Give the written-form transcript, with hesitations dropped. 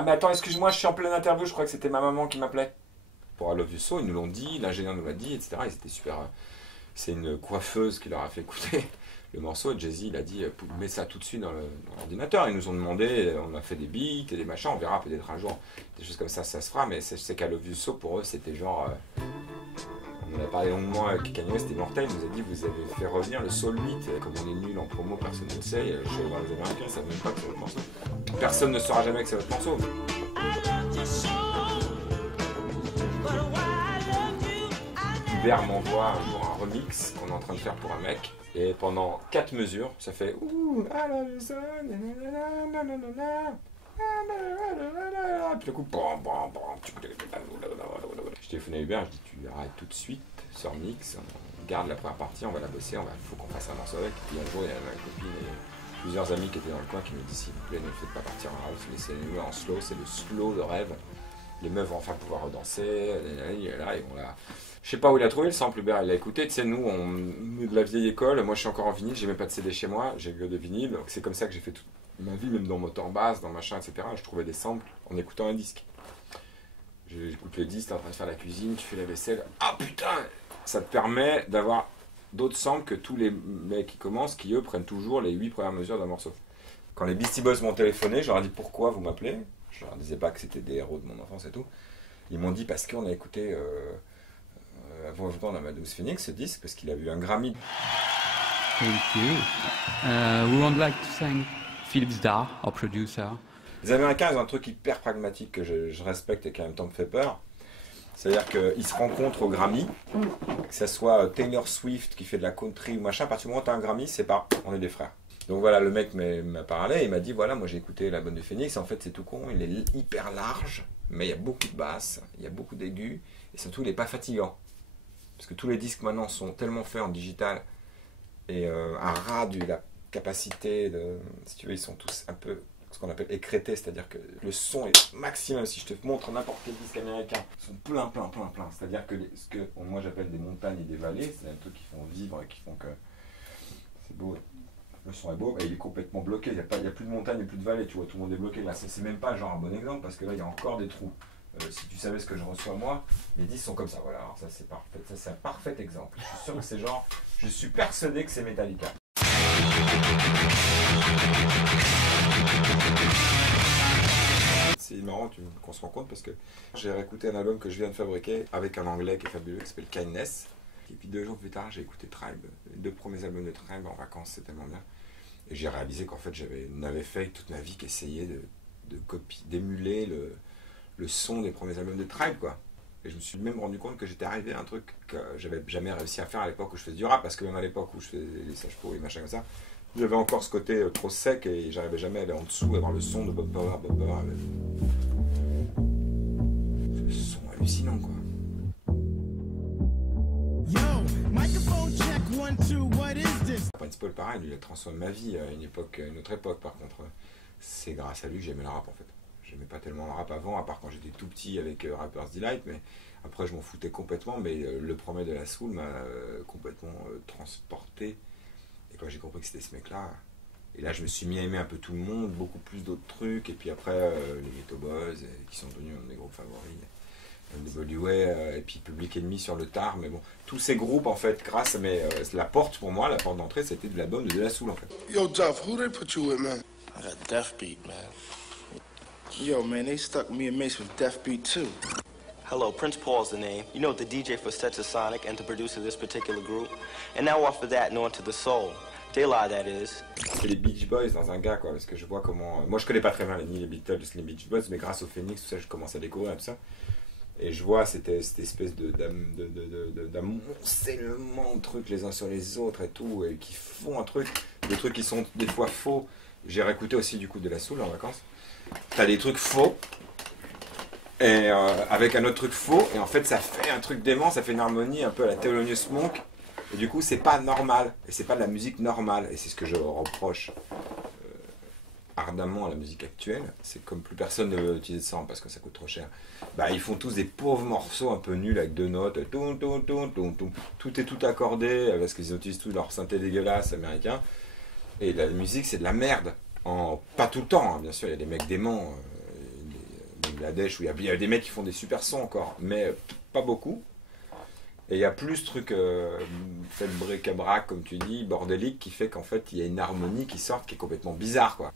Ah mais attends, excuse-moi, je suis en pleine interview, je crois que c'était ma maman qui m'appelait. Pour I Love You So, ils nous l'ont dit, l'ingénieur nous l'a dit, etc. Ils étaient super... C'est une coiffeuse qui leur a fait écouter le morceau, et Jay-Z, il a dit, mets ça tout de suite dans l'ordinateur. Ils nous ont demandé, on a fait des beats et des machins, on verra peut-être un jour, des choses comme ça se fera, mais je sais qu'I Love You So, pour eux, c'était genre... on en a parlé longuement avec Kanye West et Mortel, il nous a dit, vous avez fait revenir le Soul 8, comme on est nul en promo, personne ne le sait, je vais voir les Américains, ils savent même pas que c'est votre morceau. Personne ne saura jamais que c'est votre morceau. Hubert m'envoie un jour un remix qu'on est en train de faire pour un mec, et pendant 4 mesures, ça fait ouh, I love you so, puis le coup, je téléphone à Hubert, je dis tu arrêtes tout de suite ce remix, on garde la première partie, on va la bosser, faut qu'on fasse un morceau avec. Et puis un jour, il y a ma copine et plusieurs amis qui étaient dans le coin qui me disent s'il vous plaît, ne faites pas partir en house, laissez-nous en slow, c'est le slow de rêve. Les meufs vont enfin pouvoir redanser, et là, et on l'a... Je sais pas où il a trouvé le sample, Hubert, il l'a écouté. Tu sais, nous, on est de la vieille école. Moi, je suis encore en vinyle, j'ai même pas de CD chez moi, j'ai que de vinyle. Donc, c'est comme ça que j'ai fait toute ma vie, même dans moteur basse, dans machin, etc. Je trouvais des samples en écoutant un disque. J'écoute le disque, t'es en train de faire la cuisine, tu fais la vaisselle. Ah putain! Ça te permet d'avoir d'autres samples que tous les mecs qui commencent, qui eux prennent toujours les 8 premières mesures d'un morceau. Quand les Beastie Boys m'ont téléphoné, je leur ai dit pourquoi vous m'appelez. Je leur disais pas que c'était des héros de mon enfance et tout. Ils m'ont dit parce qu'on a écouté Wolfgang Amadeus Phoenix, ce disque, parce qu'il a eu un Grammy. Thank you. We would like to thank Philippe Starr, our producer. Les Américains, ils ont un truc hyper pragmatique que je respecte et qui en même temps me fait peur. C'est-à-dire qu'ils se rencontrent au Grammy, que ce soit Taylor Swift qui fait de la country ou machin, à partir du moment où tu as un Grammy, c'est pas, on est des frères. Donc voilà, le mec m'a parlé, il m'a dit voilà, moi j'ai écouté l'album de Phoenix, en fait c'est tout con, il est hyper large, mais il y a beaucoup de basses, il y a beaucoup d'aigus, et surtout il n'est pas fatigant. Parce que tous les disques maintenant sont tellement faits en digital, et à ras de la capacité, si tu veux, ils sont tous un peu ce qu'on appelle écrétés, c'est-à-dire que le son est maximum. Si je te montre n'importe quel disque américain, ils sont plein. C'est-à-dire que ce que moi j'appelle des montagnes et des vallées, c'est un truc qui font vivre et qui font que c'est beau. Le son est beau, et il est complètement bloqué, il n'y a plus de montagne et plus de vallée, tu vois, tout le monde est bloqué. Là, c'est même pas genre un bon exemple, parce que là, il y a encore des trous. Si tu savais ce que je reçois moi, les disques sont comme ça, voilà, alors ça c'est parfait, ça c'est un parfait exemple. Je suis sûr que c'est genre, je suis persuadé que c'est Metallica. C'est marrant qu'on se rend compte parce que j'ai réécouté un album que je viens de fabriquer avec un anglais qui est fabuleux, qui s'appelle Kindness. Et puis 2 jours plus tard, j'ai écouté Tribe. Les 2 premiers albums de Tribe en vacances, c'est tellement bien. Et j'ai réalisé qu'en fait, n'avais fait toute ma vie qu'essayer d'émuler le son des premiers albums de Tribe, quoi. Et je me suis même rendu compte que j'étais arrivé à un truc que j'avais jamais réussi à faire à l'époque où je faisais du rap, parce que même à l'époque où je faisais les sages pourris, machin comme ça, j'avais encore ce côté trop sec et j'arrivais jamais à aller en dessous, à avoir le son de Bob Power. Le son hallucinant, quoi. Prince Paul, pareil, il a transformé ma vie à une autre époque, par contre. C'est grâce à lui que j'aimais le rap, en fait. J'aimais pas tellement le rap avant, à part quand j'étais tout petit avec Rapper's Delight, mais après je m'en foutais complètement, mais le premier de la soul m'a complètement transporté. Et quand j'ai compris que c'était ce mec-là, et là je me suis mis à aimer un peu tout le monde, beaucoup plus d'autres trucs, et puis après les Ghetto Boys, qui sont devenus un de mes groupes favoris. NWA, et puis Public Enemy sur le tard, mais bon, tous ces groupes en fait, grâce à la porte pour moi, la porte d'entrée, c'était de l'album de la Soul en fait. Yo, Duff, who they put you with, man? I got Death Beat, man. Yo, man, they stuck me and Mace with Death Beat too. Hello, Prince Paul's the name. You know, the DJ for Sonic and the producer of this particular group. And now off of that and on to the soul. Daylight, that is. C'est les Beach Boys dans un gars, quoi, parce que je vois comment... Moi, je connais pas très bien ni les Beatles ni les Beach Boys, mais grâce au Phoenix, tout ça, je commence à découvrir tout ça. Et je vois cette espèce d'amoncellement de trucs les uns sur les autres et tout, et qui font un truc, des trucs qui sont des fois faux. J'ai réécouté aussi du coup de la Soul en vacances. T'as des trucs faux, et avec un autre truc faux, et en fait ça fait un truc dément, ça fait une harmonie un peu à la Thelonious Monk, et du coup c'est pas normal, et c'est pas de la musique normale, et c'est ce que je reproche ardemment à la musique actuelle, c'est comme plus personne ne veut utiliser ça parce que ça coûte trop cher. Bah, ils font tous des pauvres morceaux un peu nuls avec 2 notes, tout est tout accordé parce qu'ils utilisent tous leur synthé dégueulasse américain. Et la musique c'est de la merde, pas tout le temps, hein, bien sûr, il y a des mecs déments, la dèche, où il y a des mecs qui font des super sons encore, mais pas beaucoup. Et il y a plus ce truc, cette bric-à-brac, comme tu dis, bordélique, qui fait qu'en fait, il y a une harmonie qui sort qui est complètement bizarre, quoi.